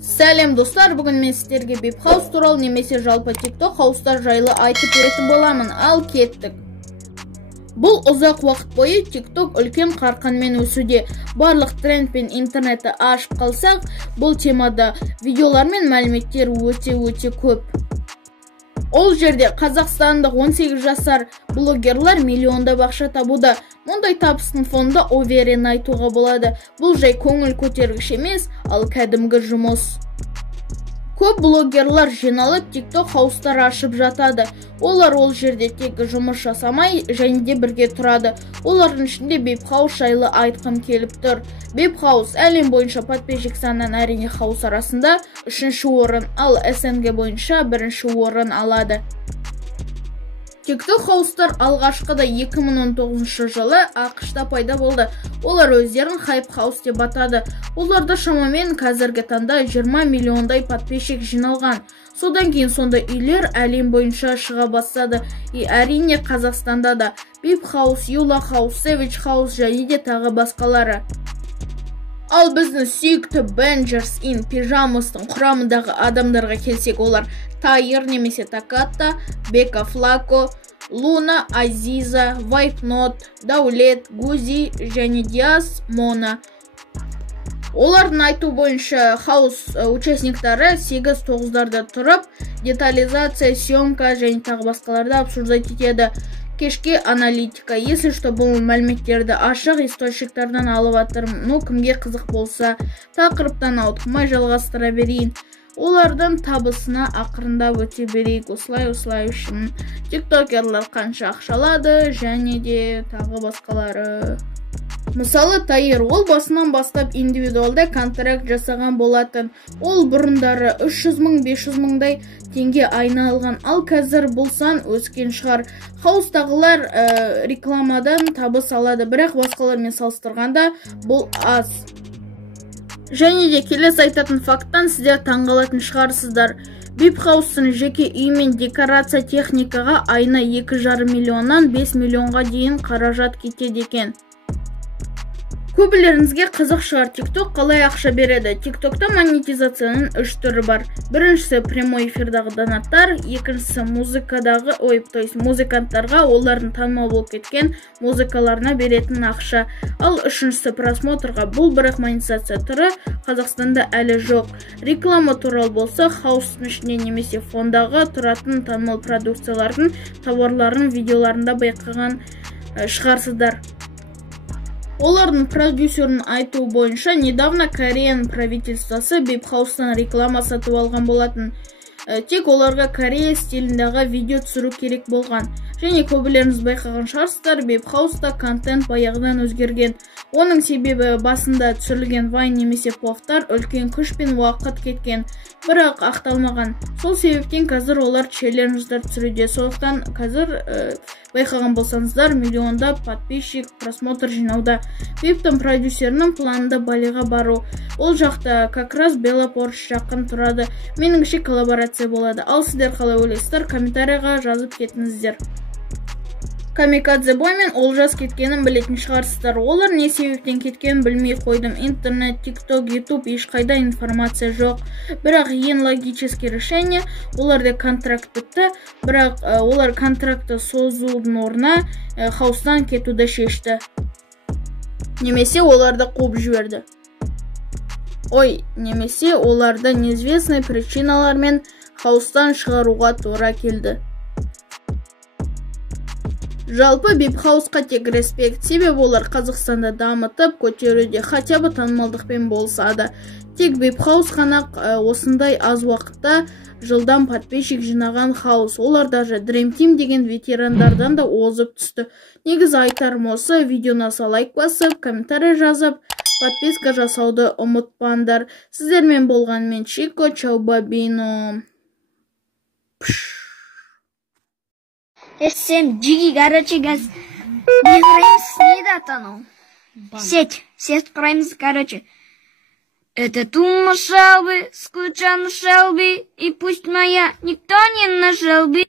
Сәлем достар, бүгін мен сіздерге Bip House туралы немесе жалпы TikTok хаустар жайлы айтып беретін боламын. Ал кеттік. Бұл ұзақ уақыт бойы TikTok үлкен қарқынмен өсуде. Барлық тренд пен интернетті ашып қалсақ, бұл темада видеолар мен мәліметтер өте көп. Ол жерде қазақстандық 18 жасар блогерлар миллиондап ақша табуда. Мұндай табыстың фонында уверен айтуға болады. Бұл жай көңіл көтергіш емес, ал кәдімгі жұмыс. Көп блогерлар жиналып TikTok хаустар ашып жатады. Олар ол жерде тек жұмыс жасамай, және де бірге тұрады. Олардың ішінде Bip House жайлы айтқым келіп тұр. Bip House әлем бойынша подписчик санынан әрине хаус арасында 3-ші орын, ал СНГ бойынша 1-ші орын алады. TikTok хаустар алғашқыда 2019 жылы ақш-та пайда болды. Олар өздерін Hype House деп атады. Оларда шамамен қазіргі таңда 20 миллиондай подписчик жиналған. Содан кейін сонда үйлер әлем бойынша шыға бастады. Әрине Қазақстанда да Bip House, Yulla House, Savage House және де тағы басқалары. Ал біздің сүйікті Bangers in Pyjamas'тың құрамындағы адамдарға келсек, олар Тайыр немесе Такатта, Бека Флако, Луна, Азиза, Вайпнот, Даулет, Гузи және Диас, Мона. Олардың айту бойынша хаус участниктары 8-9-дарда тұрып, детализация, съемка және тағы басқаларды обсуждать етеді. Кешке аналитика. Если что, бұл мәліметтерді ашық источниктардан алып жатырмын. Кімге қызық болса, тақырыптан ауытқымай жалғастыра берейін. Олардың табысына ақырындап өте берейік. Осылай үшін тиктокерлар қанша ақшалады және де тағы басқалары. Мысалы, Тайыр, ол басынан бастап индивидуалды контракт жасаған болатын. Ол бұрындары 300 мың, 500 мыңдай теңге айна алған, ал қазір бұл сан өскен шығар. Хаустағылар рекламадан табыс алады, бірақ басқалармен салыстырғанда бұл аз. Және де келесі айтатын факттан сіздер таңғалатын шығарсыздар. Bip House'тың жеке үй мен декорация техникаға айына 2,5 миллионнан 5 миллионға дейін қаражат кетеді екен. Көбілеріңізге қызық шығар, TikTok қалай ақша береді. TikTok'та монетизацияның 3 түрі бар. Біріншісі прямой эфирдағы донаттар, екіншісі музыканттарға олардың танымал болып кеткен музыкаларына беретін ақша. Ал үшіншісі просмотрға. Бұл бірақ монетизация түрі Қазақстанда әлі жоқ. Реклама туралы болса, хаустың ішіне немесе фондағы тұратын танымал продукциялардың тауарларын видеоларында байқаған шығарсыздар. Олардың продюсерінің айтуы бойынша, недавно Кореяның правительствосы Bip House'тан реклама сатып алған болатын. Тек оларға Корея стиліндегі видео түсіру керек болған. Және көбілеріңіз байқаған шығарсыздар, Bip House'та контент баяғыдан өзгерген. Оның себебі басында түсірілген вайн немесе повтар үлкен күш пен уақыт кеткен, бірақ ақталмаған. Сол себептен қазір олар челлендждер түсіруде. Сондықтан қазір байқаған болсаңыздар, миллиондап подписчик, просмотр жинауда. Bip'тің продюсерінің планында Балиға бару. Ол жақта как раз Bella Porsche жақын тұрады. Меніңше коллаборация болады. Ал сіздер қалай ойлайсыздар, комментарияға жазып кетіңіздер. Камикадзе бой мен Олжас кеткенін білетін шығарсыздар. Олар не себептен кеткенін білмей қойдым. Интернет, TikTok, YouTube ешқайда информация жоқ. Бірақ ең логический решение, оларда контракт бітті, бірақ олар контракты созудың орнына хаустан кетуді шешті. Немесе оларды қуып жіберді. Немесе оларды неизвестный причиналармен хаустан шығаруға тура келді. Жалпы Bip House'қа тек респект, себебі олар Қазақстанда дамытып көтеруде, хотя бы танымалдықпен болса да. Тек Bip House қана осындай аз уақытта жылдан подписчик жинаған хаус. Олар даже Dream Team деген ветерандардан да озып түсті. Негізі айтарым осы, видеоны лайк басып, комментарий жазып, подписка жасауды ұмытпаңдар. Сіздермен болғанмен Чико, чау бабино. Всем джиги, короче, газ. Не Фреймс недотонул. Сеть Фреймс, короче. Это Тума Шелби, скучан Шелби, и пусть моя никто не нашел бы.